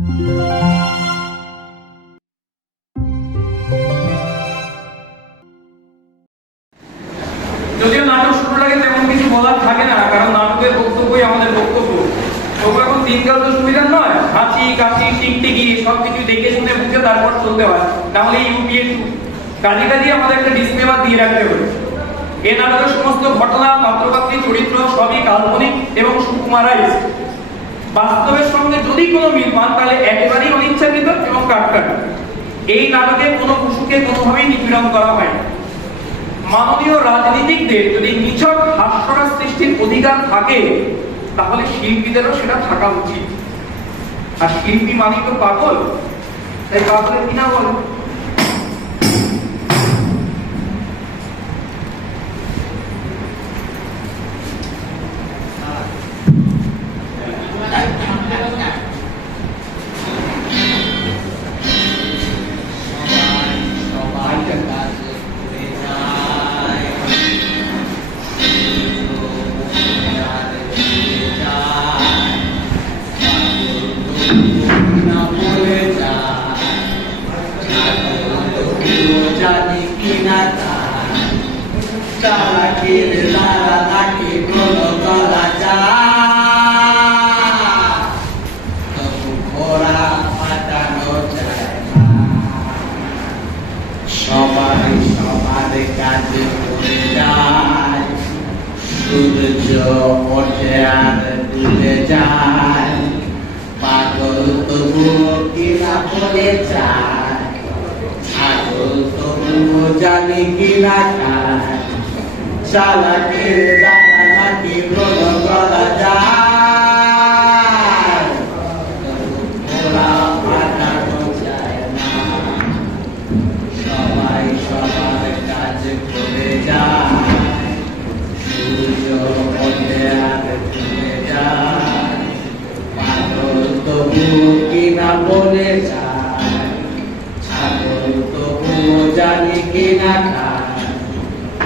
যদিও নাটক শুরুর আগে তেমন কিছু বলার থাকে না, কারণ নাটকের বক্তব্যই আমাদের বক্তব্য। তবু এখন দিনকাল তো সুবিধার নয়, হাঁচি কাশি টিকটিকি সবকিছু দেখে শুনে বুঝে তারপর চলতে হয়, তাহলে ইউপিএ কাজে কাজে আমাদের একটা ডিসক্লেমার দিয়ে রাখতে হবে। এই নাটকের সমস্ত ঘটনা, পাত্রপাত্রী, চরিত্র সবই কাল্পনিক এবং সুকুমারাইজ। বাস্তবের সঙ্গে যদি কোনো মিল পান তাহলে একেবারেই অনিচ্ছাকৃত এবং কাটকাটি। এই নাটকে কোনো পশুকে কোনোভাবেই নিপীড়ন করা হয় না। মাননীয় রাজনীতিকদের যদি নিছক হাস্যরস সৃষ্টির অধিকার থাকে তাহলে শিল্পীদেরও সেটা থাকা উচিত। আর শিল্পী মানে তো পাগল, তাই পাগলের কিনা বলে। জানি কিনা চালাকের দ্বারা নাকি কোনো করা যায়, ওরা পাঠানো যায় না। সবাই সবার কাজ করে যায়, সূর্য ওঠে আর ডুবে যায়, পাগল তবুও কিনা বলে যায়, ছাগল তবুও জানি কিনা খায়,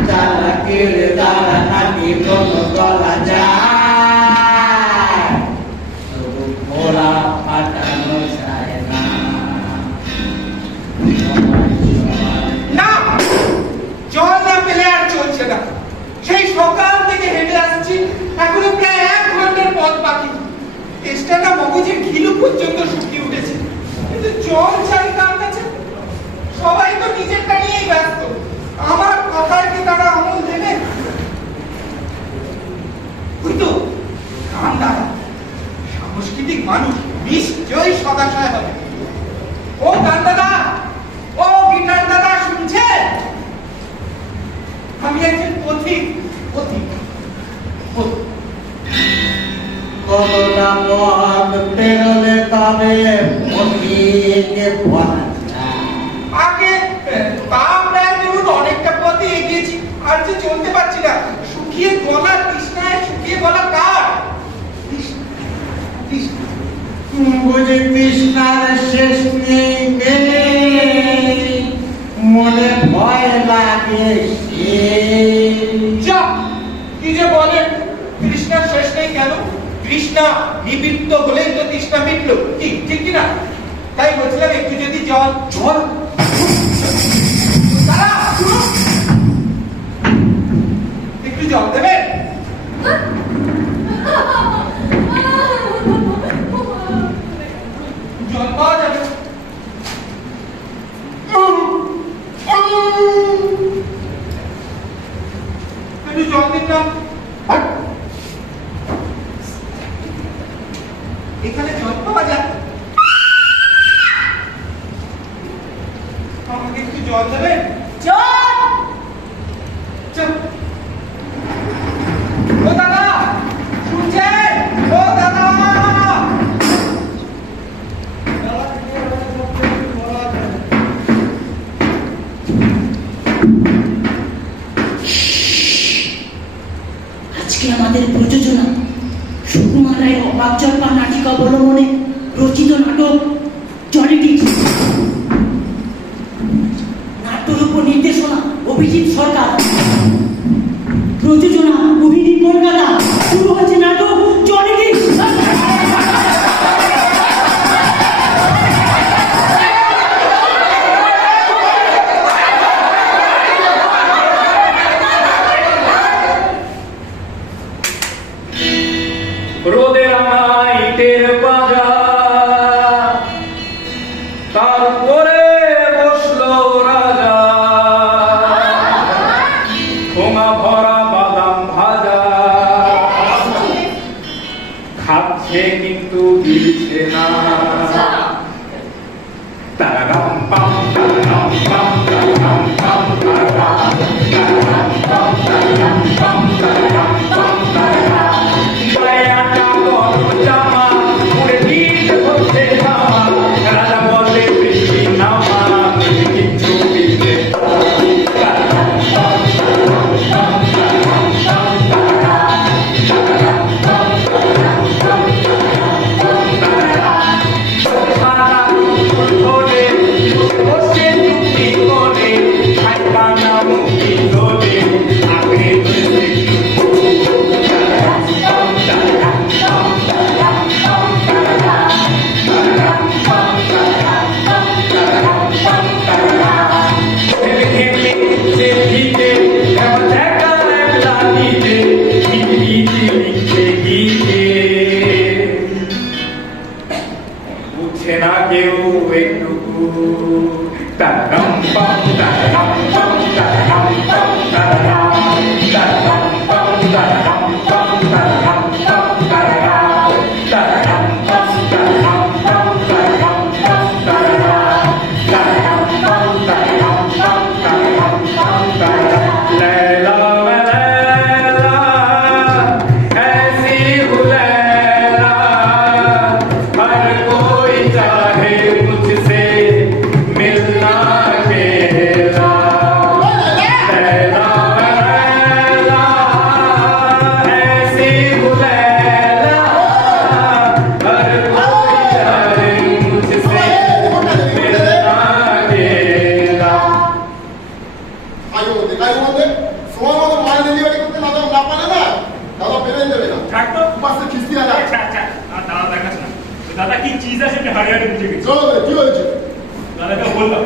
চালাকের দ্বারা নাকি কোনো করা যায়, তবু ওরা পাঠানো যায় না। না, জল না পেলে আর চলছে না। সেই সকাল থেকে হেঁটে আসছি, এখনো প্রায় 1 ঘন্টার পথ বাকি। তেষ্টাটা মগজের ঘিলু পর্যন্ত শুকিয়ে উঠেছে, কিন্তু জল চাই কার কাছে? সবাই তো নিজেরটা নিয়েই ব্যস্ত। আমার কথার কি তারা আমল দেবে? ওই তো গান দাদা, সাংস্কৃতিক মানুষ, নিশ্চয়ই সদাশয় হবে। ও গান দাদা, ও গিটার দাদা, শুনছেন? আমি একজন পথিক। কতটা পথ পেরোলে তবে পথিকে বলা যায়? আগে প্রায় ধরুন অনেকটা পথে এগিয়েছি, আর যে চলতে পারছি না। শুকিয়ে গলা, তৃষ্ণায় শুকিয়ে গলা কার? বুঝি তৃষ্ণার শেষ নেই, মনে ভয় লাগে কি যে বলেন, তৃষ্ণার শেষ নেই কেন? তৃষ্ণা নিবৃত্ত হলেই তো তৃষ্ণা মিটলো, ঠিক কিনা? তাই বলছিলাম একটু যদি জল একটু জল দেবেন? জল পাওয়া যাবে? একটু জল দিন না। এখানে জল পাওয়া যায়? আমাকে একটু জল দেবেন? ও দাদা, শুনছেন? ও দাদা, আজকে আমাদের প্রযোজনা সুকুমার রায়ের অবাকচম্পা নাটিকা অবলম্বনে রচিত নাটক জলিটিক্স। নাট্যের উপর নির্দেশনা অভিজিৎ সরকার, প্রযোজনা মোহিনী কলকাতা। শুরু হচ্ছে নাটক জলিটিক্স। বাড়িতে গীতে লিখে গীতে বুঝছে না কেউ একটুকু তারাম পাম তারাম পাম তারাম পাম তারাম তারাম পাম তারাম পাম তারাম পাম তারাম তারাম পাম তারাম পাম তারাম পাম তারাম তারাম পাম তারাম পাম তারাম পাম তারাম लैला मैं लैला ऐसी हूँ लैला हर कोई चाहे मुझसे मिलना अकेला लैला मैं लैला ऐसी हूँ लैला हर कोई चाहे मुझसे मिलना अकेला গাড়ির মধ্যে সময় মতো মাল ডেলিভারি করতে না না পারে না দাদা পেমেন্ট দেবে না থাক তো। বাসে কিস্তি আছে আচ্ছা আচ্ছা আর দাদা দেখাস না দাদা কি চিজ আছে আমি হারিয়ে বুঝে গেছি চলো কি হয়েছে দাদাকে বললাম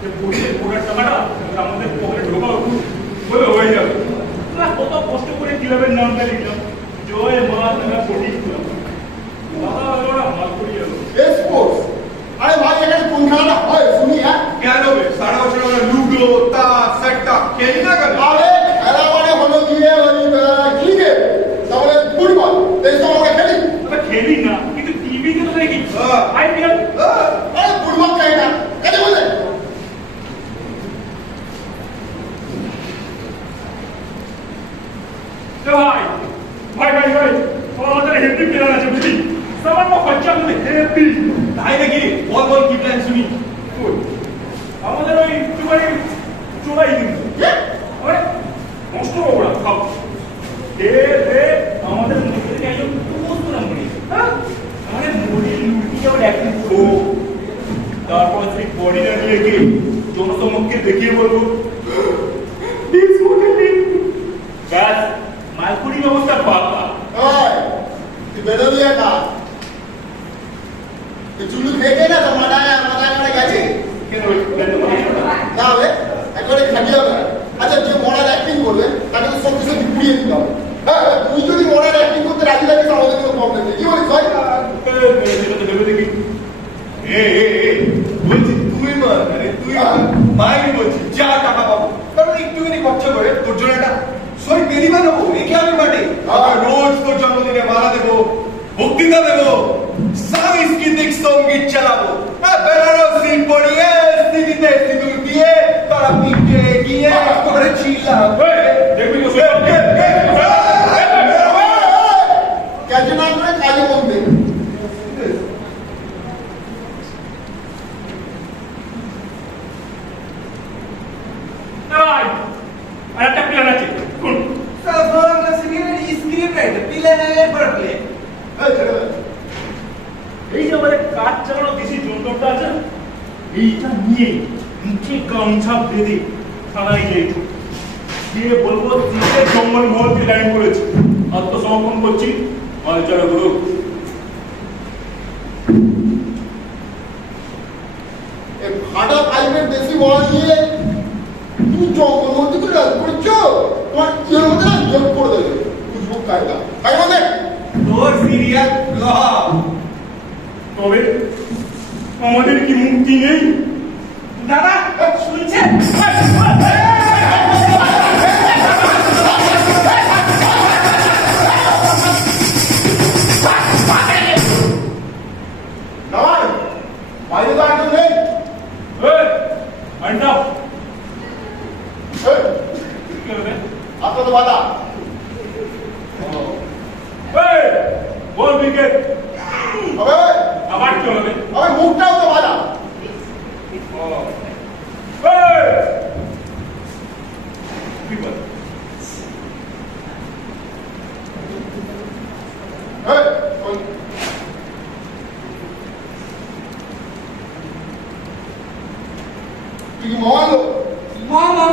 যে বসে পোড়ার টাকাটা আমাদের পকেটে ঢোকাও বলে হয়ে যাবে না কত কষ্ট করে কিভাবে নামটা লিখলাম জয় মা তারা কোটি দাদা ওরা মাল করি গেল স্পোর্টস আরে ভাই এখানে কোন খেলাটা হয় শুনি হ্যাঁ কেন বে সারা বছর আমরা লুডো তাস সেক্টা খেলি না কেন আরে খেলা মানে হলো গিয়ে ওই ক্রিকেট তারপরে ফুটবল এই সব আমরা খেলি আমরা খেলি না কিন্তু টিভিতে তো দেখি হ্যাঁ। আইপিএল আরে ফুটবল খেলি না কেন বলে ভাই ভাই ভাই ভাই আমাদের হেপি প্লেয়ার আছে বুঝলি সামান্য খরচা মধ্যে হেপি তাই নাকি বল বল কি প্ল্যান শুনি আমাদের ওই একটুখানি চোরাই দিন মানে নষ্ট হবো না খাও দে দে আমাদের মধ্যে থেকে একজন প্রপোজ করলাম করি হ্যাঁ মানে মুড়ি লুটি আবার একদিন ও তারপর সেই বডিটা নিয়ে গিয়ে জনসমক্ষে দেখিয়ে বলবো দিস হোটেল ব্যাস মালপুরি ব্যবস্থা পাকা ওই তুই বেরোবি না তুই চুলু খেয়ে না তো মাথায় মাথায় গেছে কেন না হবে একবারে খাটিয়ে হবে আচ্ছা যে মরার অ্যাক্টিং করবে তাকে তো সব কিছু পুড়িয়ে দিতে হবে হ্যাঁ তুই যদি মরার অ্যাক্টিং করতে রাজি থাকিস আমাদের কোনো প্রবলেম নেই কি বলিস ভাই ভেবে দেখি বলছি তুই মার আরে তুই মাই বলছি যা টাকা পাবো কারণ একটুখানি খরচা করে তোর জন্য একটা সরি পেরি বানাবো রেখে আমি মাঠে রোজ তোর জন্মদিনে মালা দেবো বক্তৃতা দেবো সাংস্কৃতিক সঙ্গীত চালাবো বেনারসি পড়িয়ে সিটিতে সিঁদুর দিয়ে তারা পিঠে গিয়ে করে চিল্লাবো দেখবি তো কাজে না করে কাজে মন দে আর একটা প্ল্যান আছে কোন স্ক্রিপ্ট রাইটার প্লেয়ার পর প্লে এই যে আমাদের কাজ চালানো দেশি যন্ত্রটা আছে না, এইটা নিয়ে মুখে গামছা বেঁধে থানায় গিয়েছো গিয়ে বলবো তিনটে জঙ্গল মহল ডিজাইন করেছি আত্মসমর্পণ করছি মালচারা গুরু এই ফাটা পাইপের বেশি বড় নিয়ে তুমি জঙ্গল মধ্যে করে রাজ করছো তোমার ইয়ের মধ্যে না যোগ করে দেবে বুঝবো কায়দা তাই মানে তোর সিরিয়াল ব্লগ তবে আমাদের কি মুক্তি নেই দাদা শুনছেন নয় বাইরে তো একদম নেই আন্টা এই, কি হবে আপনার তো বাধা বল উইকেট হবে আবার কি হবে হবে মুখটাও তো বাধা বিপদ এই, ওই, তুই কি মহালো মামা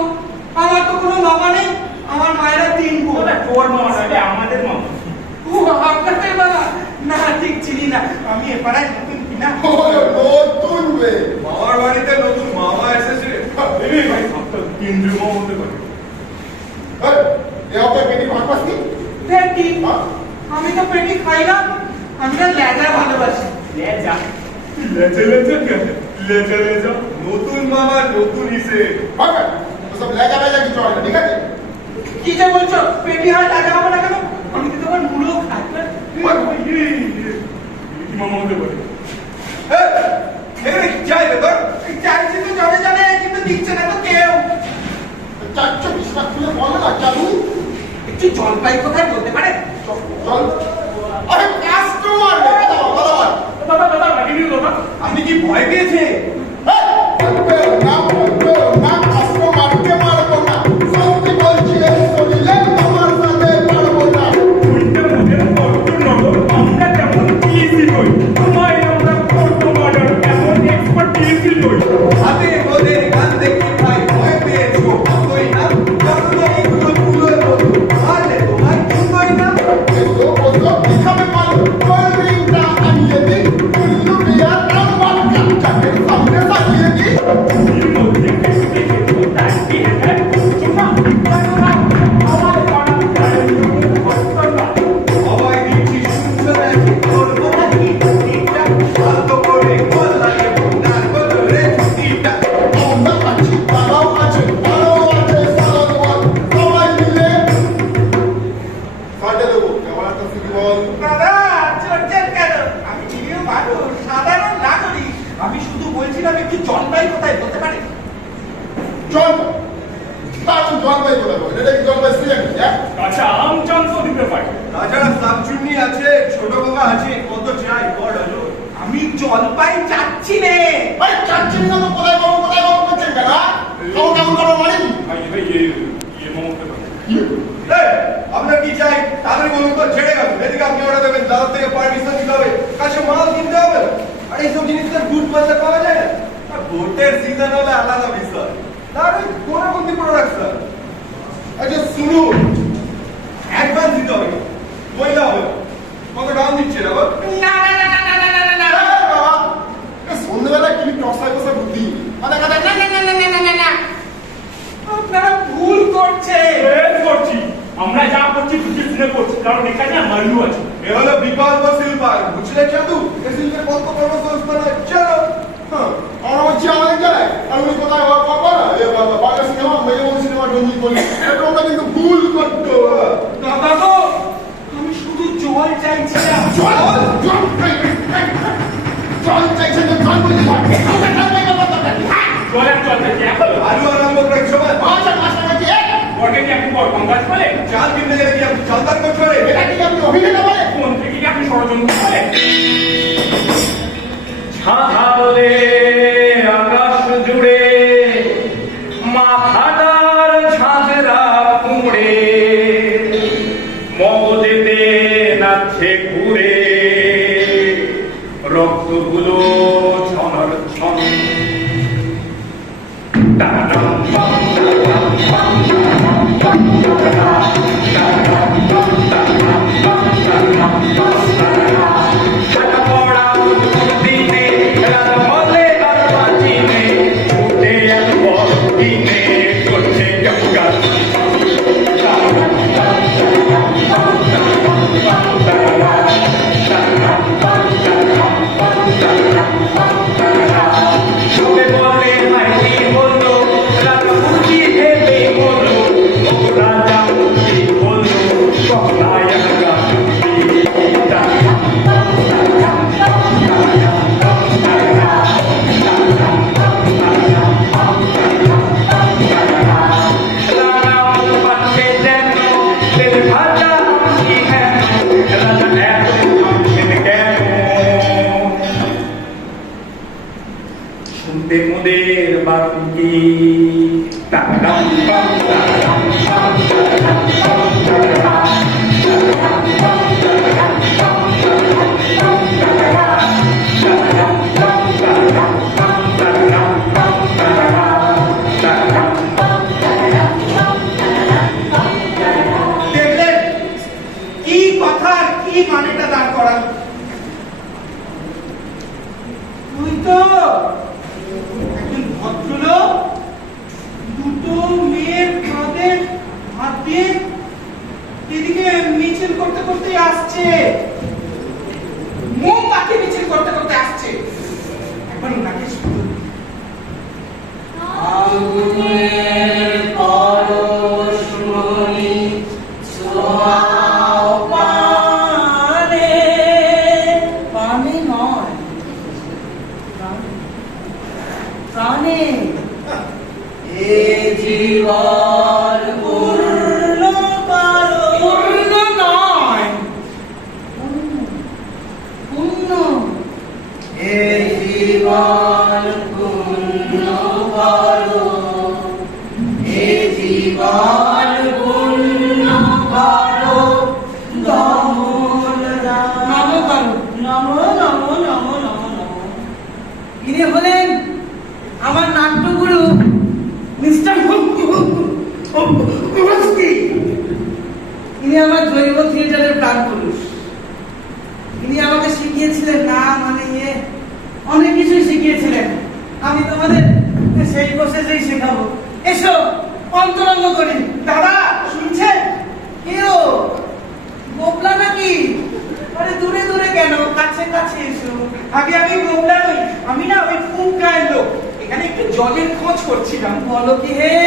আমার তো কোনো মামা নেই আমার মায়েরা তিন বোন তোর মামা নয় আমাদের মামা ও আপনাদের মামা না ঠিক চিনি না আমি এপাড়ায় নতুন কিনা নতুন বে মামার বাড়িতে নতুন মামা এসেছে ভাই কেন্দ্রীয় মামা হতে পারে এই, এ হবে পেটি ভাগ পাসনি পেটি আমি তো পেটি খাই না, আমি না লেজা ভালোবাসি। লেজা লেজা লেজা লেজা লেজা নতুন মামা নতুন ইসে হবে সব লেজা বেজা কিছু হয় না, ঠিক আছে? কি যে বলছো, পেটি হয় লেজা হবে না কেন? আমি তো তোমার মুড়ো খাই না। মামা হতে পারে যাই ব্যাপার চাইছি তো জনে জনে, কিন্তু দিচ্ছে না তো কেউ। চারশো বিশ লাখ খুলে বলো না চালু একটু জলপাই কোথায় বলতে পারে? চল। আরে কাস্টমার কথা দাদা দাদা লাগিয়ে দিল দাদা। আপনি কি ভয় পেয়েছে কাস্টমারকে মারবো না, সত্যি বলছি এই শরীরে তোমার সাথে পারবো না। উইন্টার মধ্যে কত নগর আমরা কেমন ইজি হই, আমায় আমরা কত মডার কেমন এক্সপার্ট ইজি হই। হাতে বলে গান দেখে ভাই ভয় পেয়েছো কতই না যখন এইগুলো তুলে বলো আরে তোমার কিছুই না এগুলো বললো কিভাবে পারো কোল্ড্রিঙ্কটা আনিয়ে দিই, কুল্লু বিয়ার নাম বাটকা চাকের সামনে সাজিয়ে দিই। এর মধ্যে কিছু দেখে তো তাই কি হ্যাঁ চুপা আমার পাড়া তাই কষ্ট না। সবাই দিচ্ছি শুনছো নাকি করবো নাকি এটা শান্ত করে কল লাগে বন্ধার বদলে ছুটিটা আমরা আছি, তারাও আছে, সারা দেওয়াল, সবাই মিলে সাইডে দেবো। কেমন একটা সিটি বল? দাদা চলছেন কেন? আমি নিরীহ মানুষ, সাধারণ নাগরিক। আমি শুধু বলছিলাম একটু জলপাই কোথায় বলতে পারে? চল তারপর জলপাই করে দেবো। এটা কি জলপাই সিলেক্ট? হ্যাঁ আচ্ছা আম চান্স দিতে পারি। তাছাড়া সাবচুন্নি আছে ছোট বাবা আছে কত চাই বড় হলো আমি জলপাই চাচ্ছি নে। আরে চাচ্ছেন না তো কোথায় করছেন কেন? কেমন কেমন করবো মানেনি? ভাই ভাই ये মামা হতে পারে। আপনার কি চাই তাদের বলুন তো ছেড়ে গেল এদিকে আপনি অর্ডার দেবেন দাদার থেকে পারমিশন নিতে হবে কাছে মাল কিনতে হবে আর এইসব জিনিসের গুড পাল্লা পাওয়া যায় না আর ভোটের সিজন হলে আলাদা বিষয় তাহলে কোন কোনটি প্রোডাক্ট স্যার আচ্ছা শুনুন অ্যাডভান্স দিতে হবে মহিলা হবে কত দাম দিচ্ছে না বল না না না না না না না না না। আরে বাবা, এ সন্ধ্যেবেলা কি টসা কষা বুদ্ধি মানে কথা না না না না না না না। আপনারা ভুল করছেন। বেশ করছি, আমরা যা করছি বুঝে শুনে করছি, কারণ এখানে মাল্লু আছে। এ হলো বিকল্প শিল্পার বুঝলে জাদু এ শিল্পের কত কর্মসংস্থান আছে চলো হ্যাঁ, আমরা হচ্ছে আমাদের জায়গায় আর উনি কোথায় বাবা এ বাবা বাংলা সিনেমা মেয়ে সিনেমা রঞ্জিত বলি এটা আমরা কিন্তু ভুল করতো। দাদা তো আমি শুধু জল চাইছিলাম। জল জল জল চাইছেন তো জল বলতে পারবে চলে চলতে এখন আলু আর আলু করে সবাই আচ্ছা মাস্টার কাছে বটে কি আপনি বড় কংগ্রেস বলে? চাল কিনতে গেলে কি আপনি চালদার করছো রে এটা কি আপনি অভিনেতা বলে? কোন থেকে কি আপনি ষড়যন্ত্র বলে? ছাতালে আকাশ জুড়ে মাথাটার ঝাঁঝরা কুড়ে মগজেতে নাচছে ঘুরে রক্তগুলো ছনর ছন টাটাম পাম টাটাম পাম টাটাম পাম টাটাম টাটাম পাম টাটাম পাম টাটাম পাম টাটা পড়া দিনে রাত হলে আর বাঁচিনে ছুটে এক বড় দিনে করছে গঙ্গা টাটাম পাম টাটাম পাম টাটাম পাম টাটাম এদিকে মিছিল করতে করতে আসছে, মোমবাতি মিছিল করতে করতে আসছে। একবার ওনাকে শুনুন। আগুনের পরশমণি ছোঁয়াও পানে, পানে নয়, প্রাণে। এ জীবন পূর্ণ করো, পূর্ণ নয়, পূর্ণ। এ জীবন পূর্ণ করো, এ জীবন পূর্ণ করো, নম করো, নম নম নম নম নম। ইনি হলেন আমার নাট্যগুরু মিস্টার ইনি আমার জৈব থিয়েটারের প্রাণ পুরুষ। ইনি আমাকে শিখিয়েছিলেন না মানে অনেক কিছুই শিখিয়েছিলেন। আমি তোমাদের সেই প্রসেসেই শেখাবো। এসো অন্তরঙ্গ করি। দাদা শুনছেন? কেউ গোপলা নাকি? আরে দূরে দূরে কেন, কাছে কাছে এসো। আগে আমি গোবলা নই, আমি না ওই ফুক গায়ের লোক। এখানে একটু জলের খোঁজ করছিলাম। বলো কি হে,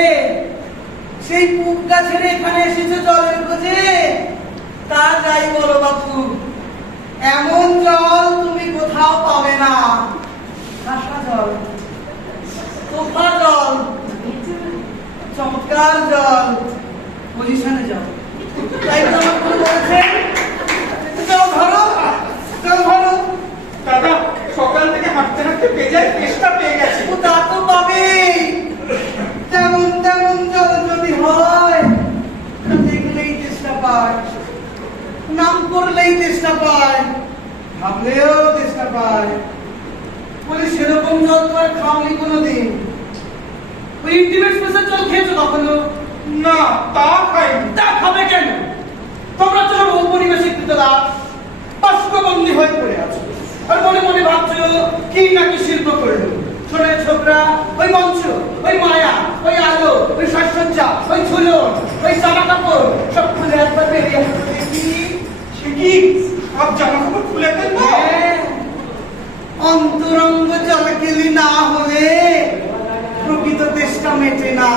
সেই পুকটা ছেড়ে এখানে এসেছো জলের খোঁজে? তা যাই বলো বাপু, এমন জল তুমি কোথাও পাবে না। ঠাসা জল, তোফা জল, চমৎকার জল, পজিশনে যাও। তাই তো আমার গুরু বলছেন, জল ধরো, জল ধরো। দাদা সকাল থেকে হাঁটতে হাঁটতে বেজায় চেষ্টা পেয়ে গেছে। ও তা তো পাবেই। তেমন তেমন জল যদি হয়, দেখলেই চেষ্টা পায়, নাম করলেই চেষ্টা পায়, ভাবলেও চেষ্টা পায়। বলে সেরকম জল তো আর খাওনি কোনোদিন? ওই ইন্টিমেট স্পেশাল জল খেয়েছো কখনো? না তা খাইনি। তা খাবে কেন? তোমরা তো সব ঔপনিবেশিক কৃতদাস, বাষ্পবন্দী হয়ে পড়ে আছো। আর মনে মনে ভাবছো কি নাকি শিল্প করলো। ছোট ছোকরা, ওই মঞ্চ, ওই মায়া, ওই আলো, ওই সাজসজ্জা, ওই ঝুলন, ওই জামা কাপড় সব খুলে একবার বেরিয়ে আসো দেখি। সে কি সব জামা কাপড় খুলে ফেলবো? হ্যাঁ, অন্তরঙ্গ চলাকেলি না হলে প্রকৃত তেষ্টা মেটে না।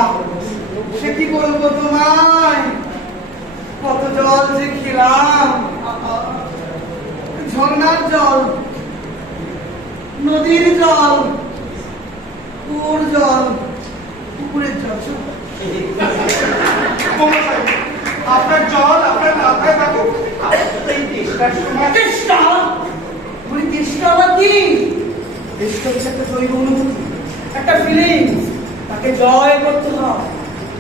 সে কি বলবো তোমায়, কত জল যে খেলাম। ঝর্ণার জল, নদীর জল, কুয়োর জল, পুকুরের জল। মহাশয়, আপনার জল আপনার মাথায় থাকুক। এই চেষ্টার সময় তেষ্টা, বলি তেষ্টা আবার কি? তেষ্টা হচ্ছে একটা জৈব অনুভূতি, একটা ফিলিংস। তাকে জয় করতে হয়।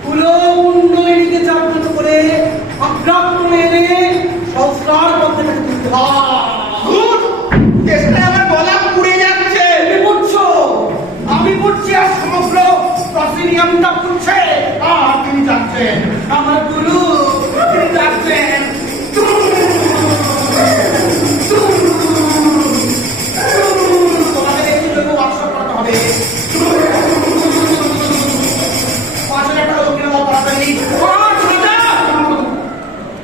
পুলো উন্নয়নীকে জাগ্রত করে অগ্রাক্রমে এনে সংস্কার করতে তুলতে হয়। ধুর, চেষ্টায় আমার গলা পুড়ে যাচ্ছে। তুমি বুঝছো, আমি বুঝছি, আর সমগ্র প্রসিডিয়ামটা বুঝছে। আর তিনি যাচ্ছেন, আমার গুরু তিনি যাচ্ছেন। তোমাদের একটু লোক ওয়ার্কশপ করতে হবে। 5,000 টাকা লোক কিনা পাঠাতে নেই।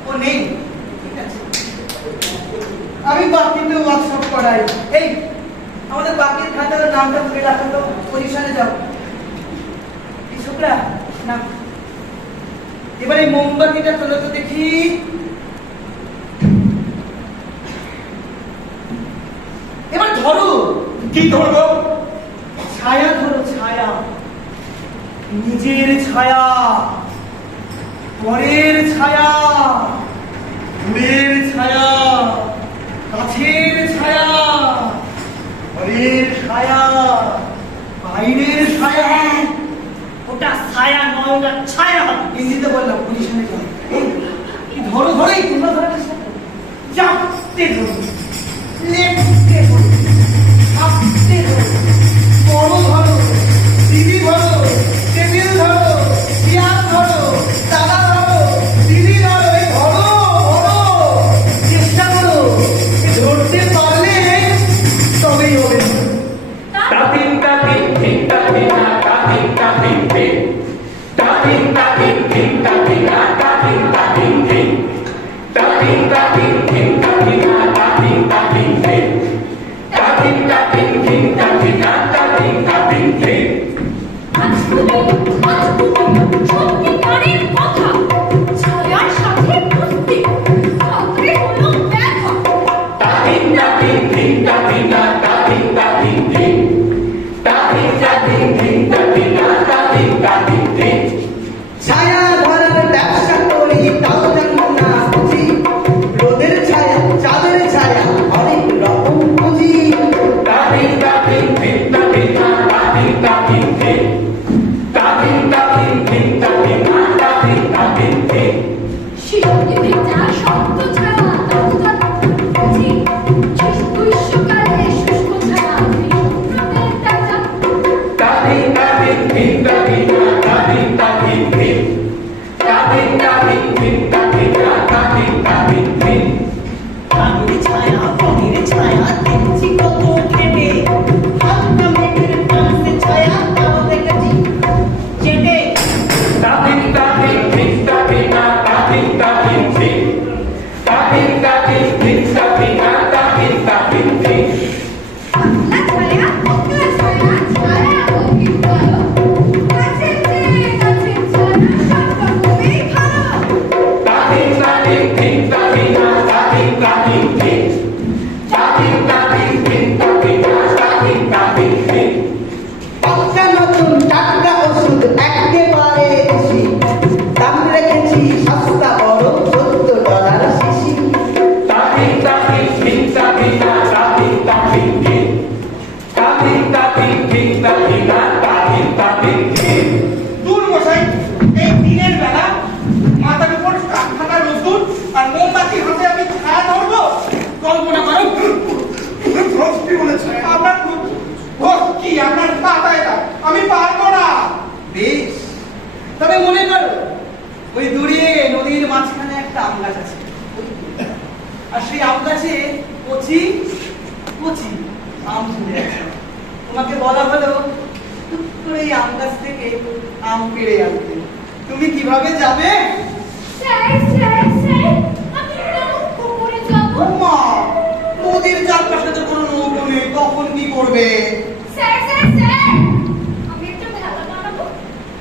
ও নেই, ঠিক আছে। আমি বাকিতে ওয়ার্কশপ করাই। এই আমাদের বাকির খাতার নামটা তুলে রাখো তো, পজিশনে যাও। এই শুক্লা না, এবার এই মোমবাতিটা তোলো তো দেখি। এবার ধরো। কি ধরবো? ছায়া ধরো, ছায়া, নিজের ছায়া, পরের ছায়া, দূরের ছায়া, কাছের ছায়া, ঘরের ছায়া, বাইরের ছায়া। ওটা ছায়া নয়, ওটা ছায়া। হিন্দিতে বললাম, পজিশনে যাও। ধরো, ধরেই তোমরা ধরার চেষ্টা করো। চাপতে ধরো, লেপতে ধরো, চাপতে ধরো, বড় ধরো, দিদি ধরো, টেবিল ধরো, চেয়ার ধরো, দাদা ধরো, দিদি ধরো, এই ধরো, ধরো, চেষ্টা করো। ধরতে পারলে তবেই হবে। তাতিন তাতিন ঠিক তাতিন না তাতিন তাতিন ঠিক তাতিন তাতিন ঠিক তাতিন না তাতিন তাতিন ঠিক কল্পনা করো। কি বলেছে? আপনার ভোট কি আপনার পাতায় দাও, আমি পারবো না। বেশ, তবে মনে করো ওই দূরে নদীর মাঝখানে একটা আম গাছ আছে, আর সেই আম গাছে কচি কচি আম ঝুলে আছে। তোমাকে বলা হলো টুক করে এই আম গাছ থেকে আম পেড়ে আনতে, তুমি কিভাবে যাবে? স্যার স্যার স্যার আমি কেন পুকুরে যাব? মা, নদীর চারপাশে তো কোনো নৌকো নেই, তখন কি করবে? স্যার স্যার স্যার আমি একটা ভেলা বানাবো,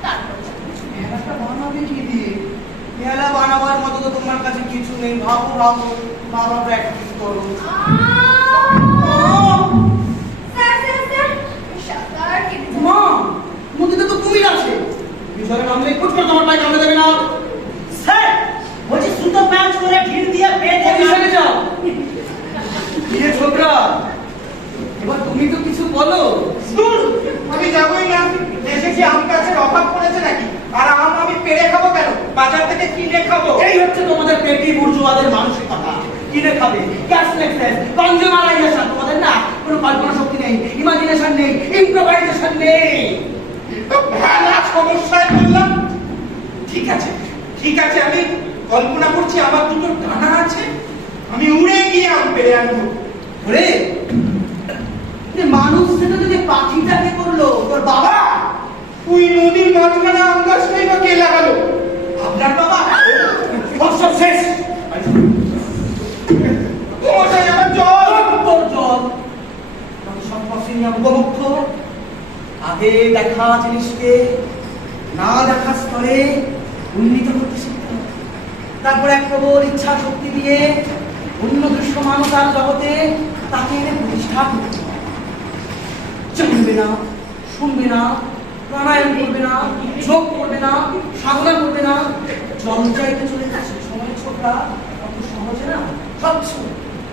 তারপর যাব। ভেলাটা বানাবে কি দিয়ে? ভেলা বানাবার মতো তো তোমার কাছে কিছু নেই। ভাবো ভাবো, বাবা প্র্যাকটিস করো। স্যার স্যার স্যার সাঁতার কেটে যাব। মা, নদীতে তো কুমির আছে, বিজয় নামলে কুচ করে তোমার পায়ে কামড়ে দেবে না। স্যার বলছি সুতো প্যাঁচ করে ঢিল দিয়ে বেঁধে অফিসে যাও। কিরে ছোকরা, এবার তুমি তো কিছু বলো। দূর, আমি যাবোই না। দেশে কি আম গাছের অভাব পড়েছে নাকি? আর আম আমি পেড়ে খাবো কেন? বাজার থেকে কিনে খাবো। এই হচ্ছে তোমাদের পেটি বুর্জুয়াদের মানসিকতা। কিনে খাবে, ক্যাশলেসনেস, কনজিউমারাইজেশন। তোমাদের না কোনো কল্পনা শক্তি নেই, ইমাজিনেশন নেই, ইম্প্রোভাইজেশন নেই। তো ভেলা সমস্যায় পড়লাম। ঠিক আছে ঠিক আছে, আমি কল্পনা করছি আমার দুটো ডানা আছে, আমি উড়ে গিয়ে আম পেড়ে আনবো। ওরে, মানুষ থেকে যদি পাখিটাকে করলো তোর বাবা, ওই নদীর মাঝখানে আম গাছটাই বা কে লাগালো? আপনার বাবা। সব শেষ। মশাই আমার জল। তোর জল উপমুখ্য। আগে দেখা জিনিসকে না দেখা স্তরে উন্নীত করতে শিখতে হবে। তারপর এক প্রবল ইচ্ছা শক্তি দিয়ে অন্য দৃশ্যমানতার জগতে তাকে এনে প্রতিষ্ঠা করতে হবে। জানবে না, শুনবে না, প্রাণায়াম করবে না, যোগ করবে না, সাধনা করবে না, জল চাইতে চলে যাচ্ছে। সময় ছোটটা অত সহজে না, স্বচ্ছ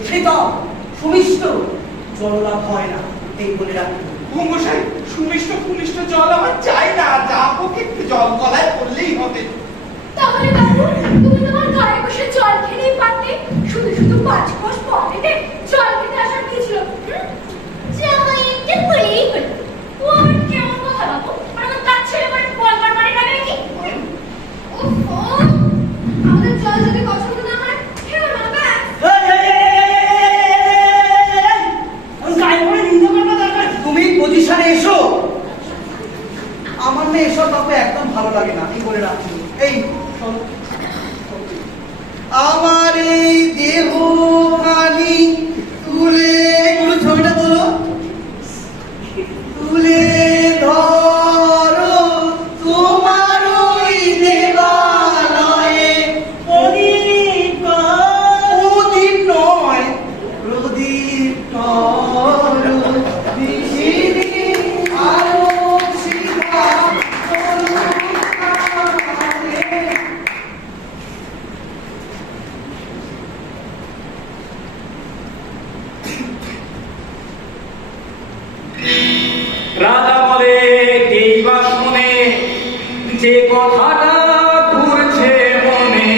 শীতল সুমিষ্ট জল লাভ হয় না, এই বলে রাখতে হবে। ও মশাই, সুমিষ্ট ফুমিষ্ট জল আমার চাই না, যা হোক একটু জল গলায় পড়লেই হবে। তাহলে বাবু তুমি তোমার ঘরে বসে জল খেলেই পারতে, শুধু শুধু 5 কোষ পকেটে জল খেতে আসার কি ছিল? জামাই একটা করেই হলো। ও আমার কেমন কথা বাবু? আর আমার তার ছেলে মানে বলবার মানে না নাকি? ওহো, আমাদের জল যদি পছন্দ না হয় খেলো না ব্যাস। তুমি পজিশনে এসো। আমার না এসব ব্যাপারে একদম ভালো লাগে না, এই বলে রাখছি। এই শোনো, আমার এই দেহ খানি তুলে, এগুলো ছবিটা তোলো, তুলে ধরো তোমার ওই দেবালয়ে। প্রদীপ নয়, প্রদীপ করো নিশিদিন আলো শিখা রাজা বলে কেই বা শুনে যে কথাটা ঘুরছে মনে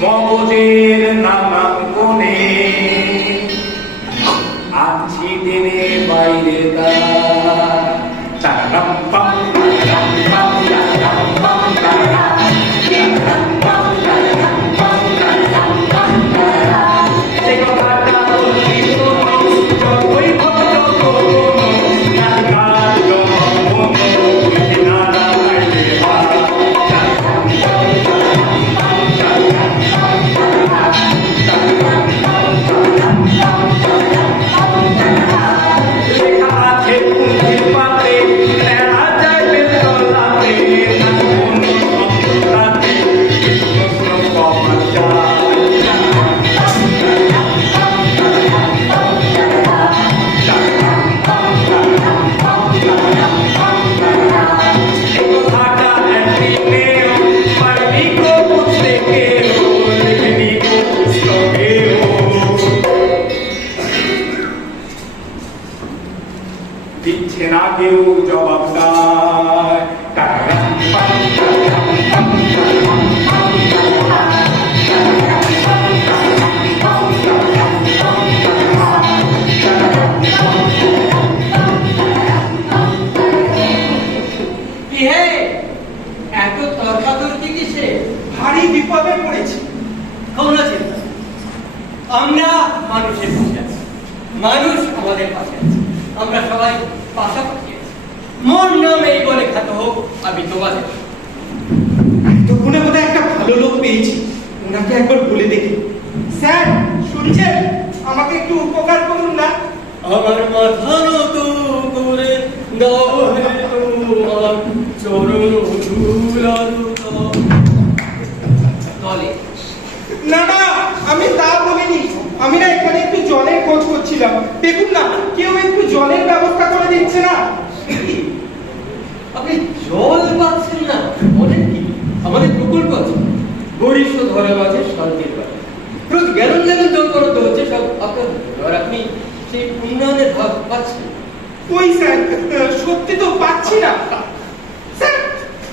মগজের নানান কোণে, আছি দিনে বাইরে তারাম পাম তারাম পাম তারাম পাম তারাম পাম তারাম পাম তারাম পাম তারাম। সে কথাটা বললি শোনো, যতই ভক্ত করো না কাজ না দাঁড়াইলে তারাম পাম তারাম পাম তারাম পাম তারাম পাম তারাম পাম তারাম। লেখা আছে পুঁথির পাতে, নেড়া যায় বেতলাতে, না কোনো অন্তরাতে প্রশ্ন পাওয়া যায়। এই কথাটা একদিনেও পারবি গো বুঝতে কেউ, লিখবি গো পুস্তকেও। দিচ্ছে না কেউ জবাবদার। তারাম পাম তারাম পাম তারাম পাম তারাম তারাম পাম তারাম পাম তারাম আমরা মানুষের পাশে আছি, মানুষ আমাদের পাশে আছে, আমরা সবাই পাশাপাশি আছি। মোর নাম এই বলে খ্যাত হোক আমি তোমাদের। এতক্ষণে বোধহয় একটা ভালো লোক পেয়েছি, ওনাকে একবার বলে দেখি। স্যার শুনছেন, আমাকে একটু উপকার করুন না। আমার মাথা নত করে দাও হে তোমার চরণ ধুলালুকা। তলে না না, আমি তা বলিনি। আমি না এখানে একটু জলের খোঁজ করছিলাম। দেখুন না, কেউ একটু জলের ব্যবস্থা করে দিচ্ছে না। আপনি জল পাচ্ছেন না বলেন কি? আমাদের প্রকল্প আছে, গরিষ্ঠ ধরা আছে শান্তির বাড়ি, রোজ গ্যালন গ্যালন জল বরাদ্দ হচ্ছে সব আপনার। আর আপনি সেই উন্নয়নের ভাগ পাচ্ছেন? ওই স্যার, সত্যি তো পাচ্ছি না। স্যার,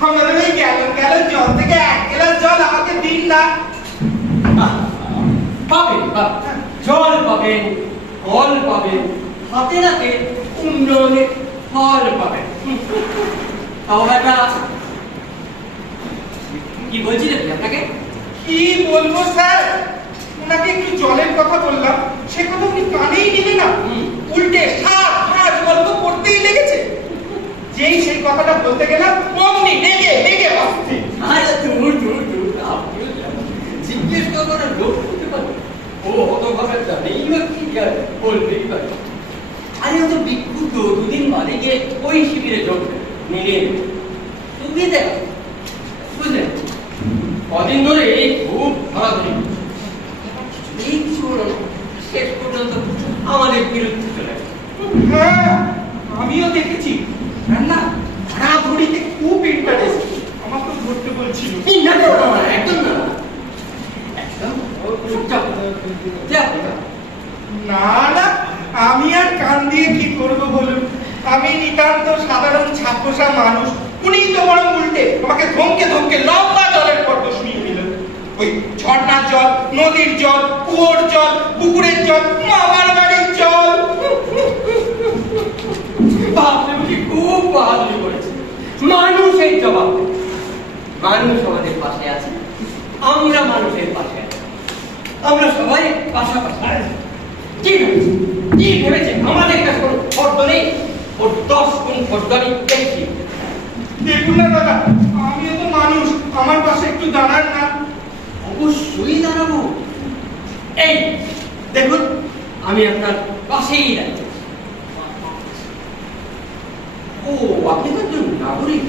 আমাদের ওই গ্যালন গ্যালন জল থেকে 1 গ্লাস জল আমাকে দিন না। পাবেন পাবেন, জল পাবেন, ফল পাবেন, হাতে হাতে উন্নয়নের ফল পাবেন। তাও একটা কি বলছিলেন আপনাকে? কি বলবো স্যার, ওনাকে একটু জলের কথা বললাম, সে কথা উনি কানেই নিলেন না। উল্টে সাপ ফাঁস গল্প করতেই লেগেছে। যেই সেই কথাটা বলতে গেলাম, অমনি লেগে লেগে অস্থির। আরে দূর দূর দূর, আপনি জিজ্ঞেস করার লোক হতে পারে। ও হতভাবে জানেই বা কি বলতেই পারে। আরে ও তো বিক্ষুব্ধ, 2 দিন বাদে গিয়ে ওই শিবিরে যোগ নিয়ে সুবিধে বুঝলেন। কদিন ধরে খুব ধরাধরি এই কিছু হলো না, শেষ পর্যন্ত আমাদের বিরুদ্ধে চলে গেছে। হ্যাঁ, আমিও দেখেছি। না ধরাধরিতে খুব ইন্টারেস্ট। আমার তো ধরতে বলছিল। না না না, একদম না, একদম চুপচাপ চাপ। না না, আমি আর কান দিয়ে কি করব বলুন। আমি নিতান্ত সাধারণ ছাপোষা মানুষ। উনি তো বরং উল্টে আমাকে ধমকে ধমকে লম্বা জলের পর্ব শুনিয়ে দিলেন। ওই ঝর্ণার জল, নদীর জল, কুয়োর জল, পুকুরের জল, মামার বাড়ির জল। বাপরে বুঝি খুব বাহাদুরি করেছে। মানুষ এই জবাব দেবে। মানুষ আমাদের পাশে আছে, আমরা মানুষের পাশে আছি, আমরা সবাই পাশাপাশি আছি। কি ভেবেছে, কি ভেবেছে আমাদের কাছে কোনো ফর্দ নেই? ওর 10 গুণ ফর্দারি দেখি। দেখুন না দাদা, আমিও তো মানুষ, আমার পাশে একটু দাঁড়ান না। অবশ্যই দাঁড়াবো। এই দেখুন, আমি আপনার পাশেই দাঁড়িয়ে। ও, আপনি তো একজন নাগরিক,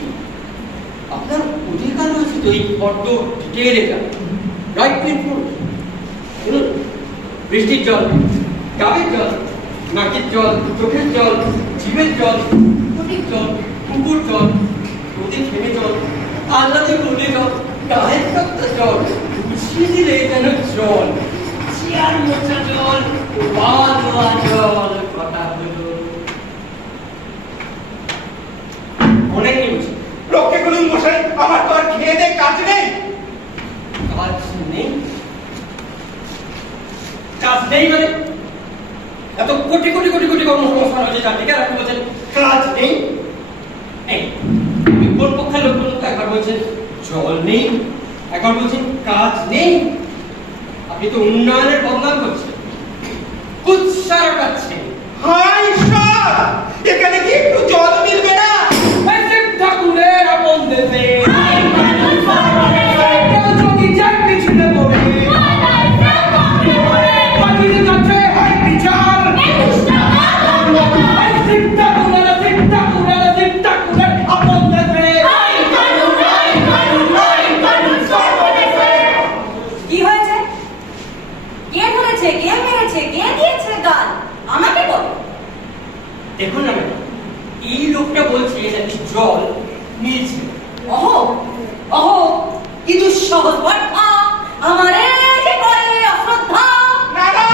আপনার অধিকার রয়েছে তো এই ফর্দ ডিটেইলে যাবে। Right two information. বৃষ্টির জল, ডাবের জল, নাকের জল, চোখের জল, জিভের জল, নদীর জল, পুকুর জল, নদী থেমে জল, আল্লাদি নদী জল, গায়ের রক্ত জল, বুঝিয়ে দিলে যেন জল, চেয়ার মোছা জল, পা ধোয়া জল, কথা হলো। মনে নেই বুঝি? রক্ষে করুন মশাই, আমার তো আর খেয়ে দে কাজ নেই। কাজ নেই? কাজ নেই মানে? এত কোটি কোটি কোটি কোটি কর্মসংস্থান হয়েছে চারদিকে, আর আপনি বলছেন কাজ নেই? এই কোন পক্ষের লোক বলুন তো? একবার বলছেন জল নেই, একবার বলছেন কাজ নেই। আপনি তো উন্নয়নের বদনাম করছেন, কুৎসা রাখাচ্ছেন। হাই ঈশ্বর, এখানে কি একটু জল মিলবে না? ঠাকুরের আপন দেশে কেউ যদি যায় পিছনে পড়ে, পাখির কাছে হয় বিচার। ঠাকুরের আপন দেশে কি হয়েছে? কে ধরেছে, কে মেরেছে, কে দিয়েছে গাল? আমাকে বল। দেখুন না ম্যাডাম, এই লোকটা বলছে নাকি জল নিয়েছে। অহো অহো, কি দুঃসহজ কথা! আমারে যে করে অশ্রদ্ধা! না না,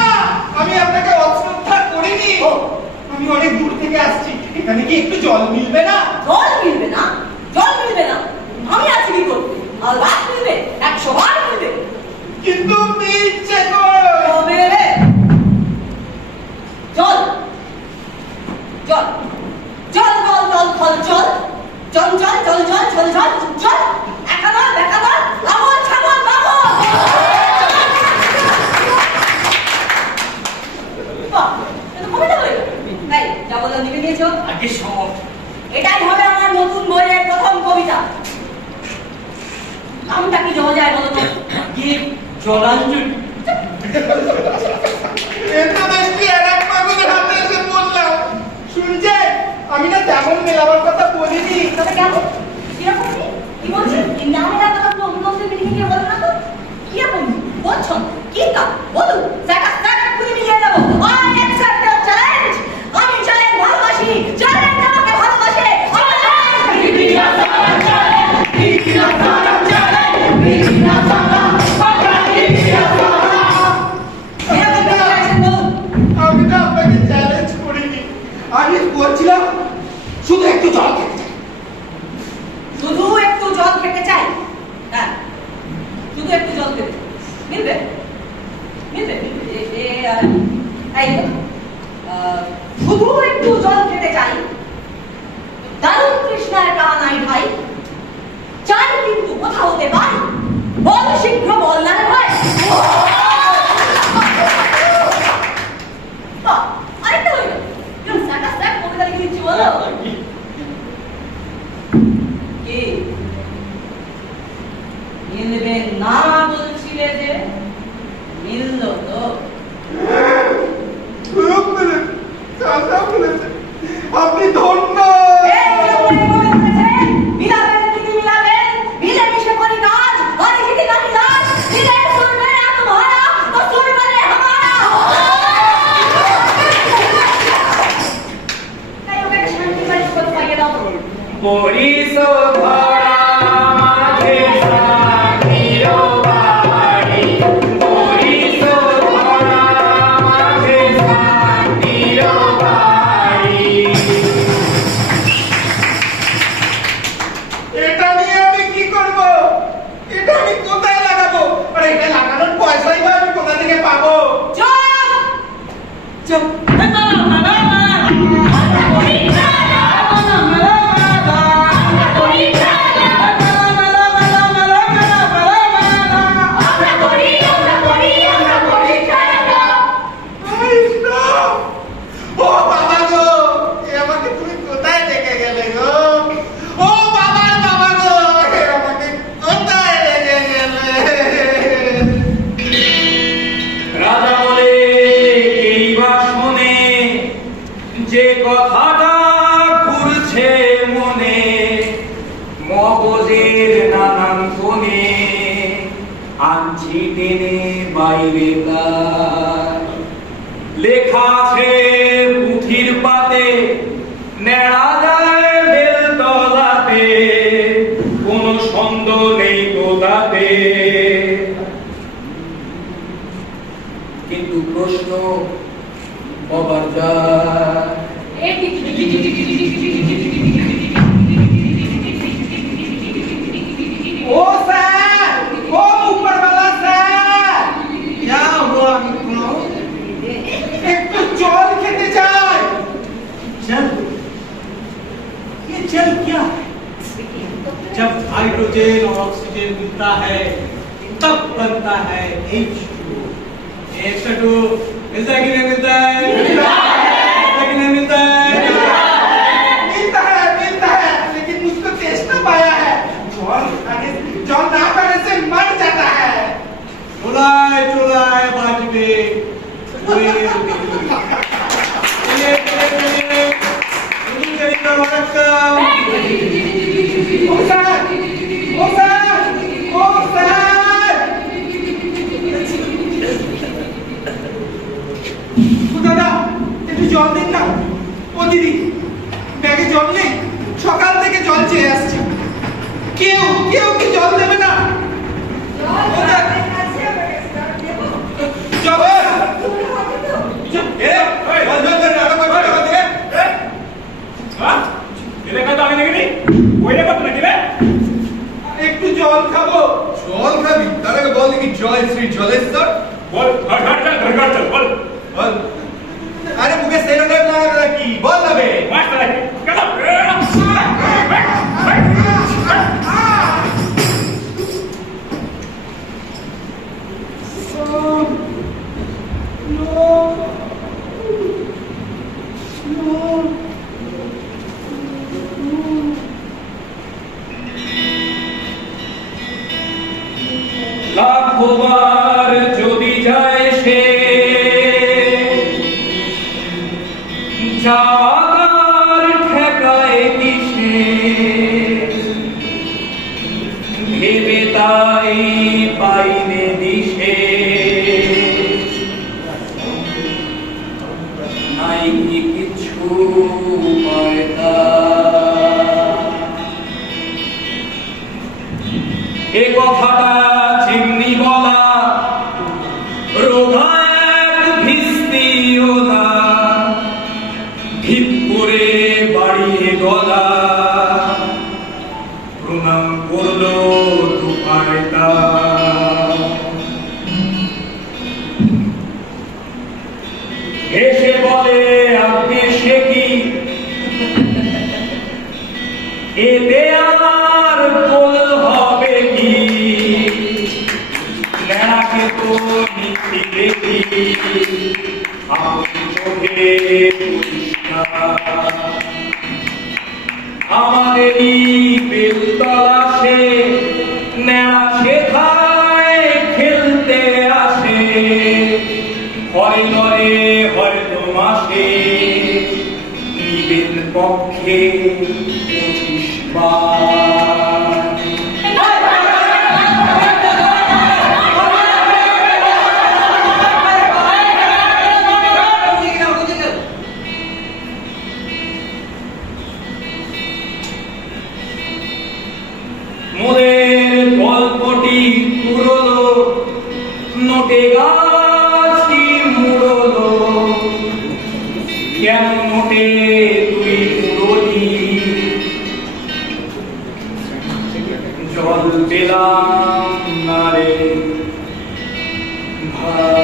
আমি আপনাকে অশ্রদ্ধা করিনি। আমি অনেক দূর থেকে আসছি, এখানে কি একটু জল মিলবে না? জল মিলবে না? জল মিলবে না? আমি আছি কি করতে? আর রাত মিলবে, 100 বার মিলবে। কিন্তু মিলছে কই? তবে রে, জল জল জল বল জল ফল জল জল জল জল জল জল জল উজ্জ্বল একাদল দেখাদল লাবল ছাগল বাবল। লিখেছো? আগে সব এটাই হবে আমার নতুন বইয়ের প্রথম কবিতা। নামটা কি জমা যায় বলো তো? আগে জলাঞ্জলি। এটা দেখছি আর এক পাগলের হাতে এসে বললাম, শুনছে আমি না তেমন মেলাবার কথা বলিনি। তবে কেমন? কিরকম? কি বলছিস? এই নামের কথা পুরো অন্যদের মিটিং এ বলো না তো। কিরকম বলছো? কি তা বলো? স্যাটাস খুলে নিয়ে যাবো। I accept the challenge. আমি চ্যালেঞ্জ ভালোবাসি। চ্যালেঞ্জ আমাকে ভালোবাসে। আমি না আপনাকে চ্যালেঞ্জ করিনি, আমি বলছিলাম শুধু একটু জল খেতে চাই। শুধু একটু জল খেতে চাই। হ্যাঁ, শুধু একটু জল খেতে চাই। মিলবে? মিলবে? শুধু একটু জল খেতে চাই। দারুণ কৃষ্ণার টাকা নাই ভাই। চাই কিন্তু কোথাও হতে পাই। বল শীঘ্র বল না রে ভাই। আরেকটা হইল। স্যাট কবিতা লিখে দিচ্ছি বলো। কি মিলবে না বলছিলে যে? মিলল তো? খুব বলেছে, কাঁচা বলেছে, আপনি ধন্য। মিলাবেন তিনি মিলাবেন, মিলে মিশে করি কাজ, और किसी का इलाज, मिले सुर मेरा तुम्हारा, तो सुर मेरे हमारा। তাই ওকে শান্তি বাড়ি করে পাইয়ে দাও। পরিসো ধরা মাঝে সাকিরো বাড়ি, পরিসো ধরা মাঝে সাকিরো বাড়ি। এটা নিয়ে আমি কি করব? এটা আমি কোথায় লাগাবো? আর এটা লাগানোর পয়সাই বা আমি কোথা থেকে পাবো? চুপ! চুপ! ও বাবা গো, এ আমাকে তুমি কোথায় রেখে গেলে গো? ও বাবার বাবা গো, এ আমাকে কোথায় রেখে গেলে? রাজা বলে কেই বা শোনে যে কথাটা ঘুরছে মনে, মগজের নানান কোণে আনছি টেনে বাইরে তার। লেখা আছে পুঁথির পাতে, নেড়া যায় বেলতলাতে, কোনো সন্দেহ নেই তো তাতে। কিন্তু প্রশ্ন কবার যায়। ও স্যার, ও উপরওয়ালা স্যার, क्या हुआ मित्रों? একটু জল খেতে চাই। जल, ये जल क्या है? जब हाइड्रोजन और ऑक्सीजन मिलता है तब बनता है H2O। H2O मिलता है कि नहीं मिलता है? मिलता है कि नहीं मिलता है? मिलता है, लेकिन मुझको टेस्ट ना पाया है। जल ना खाने से मर जाता है। चुलाए बाजबे ओ सर, ओ सर, ओ सर। দাদা একটু জল দিন না। ও দিদি, ব্যাগে জল নেই? সকাল থেকে জল চেয়ে আসছি, কেউ কেউ কি জল দেবে না? একটু জল খাবো। জল খাবি? তার আগে বল দেখি জয় শ্রী জলেশ্বর। বল ঘর ঘর চল, ঘর ঘর চল, বল বল। আরে মুখে সেলোটেপ লাগাবে নাকি? বল না বে। মাস্টার লাগে কেন? নিয়ে গলা প্রণাম করলো দুপারে তার। এসে বলে আপনি সে কি এতে আর কোল হবে কি নেড়াকে তো নিচ্ছি দেখি আপনি চোখে পরিষ্কার। আমাদেরই বেলতলা সে নেড়া সেথায় খেলতে আসে ঘরে ঘরে হয়তো মাসে নিবেন পক্ষে 25 বার। মোদের গল্পটি পুরলো নোটে গাছটি মুড়লো কেন নোটে তুই মুড়লি জল পেলাম না রে ভাই।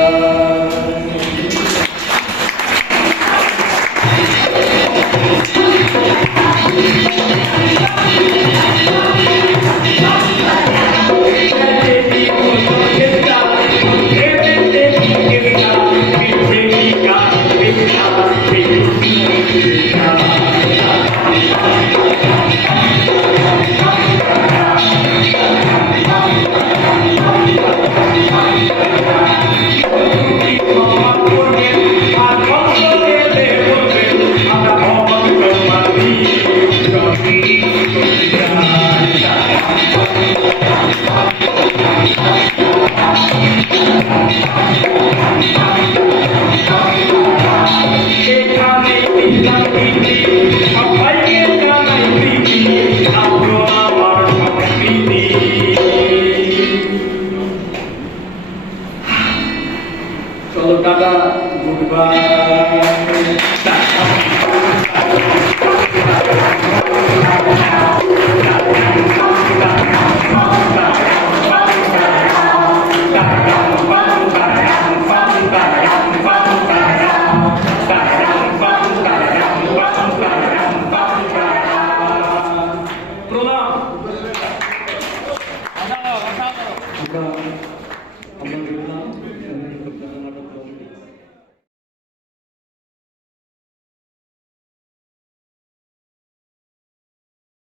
চলো টাটা, গুড বাই।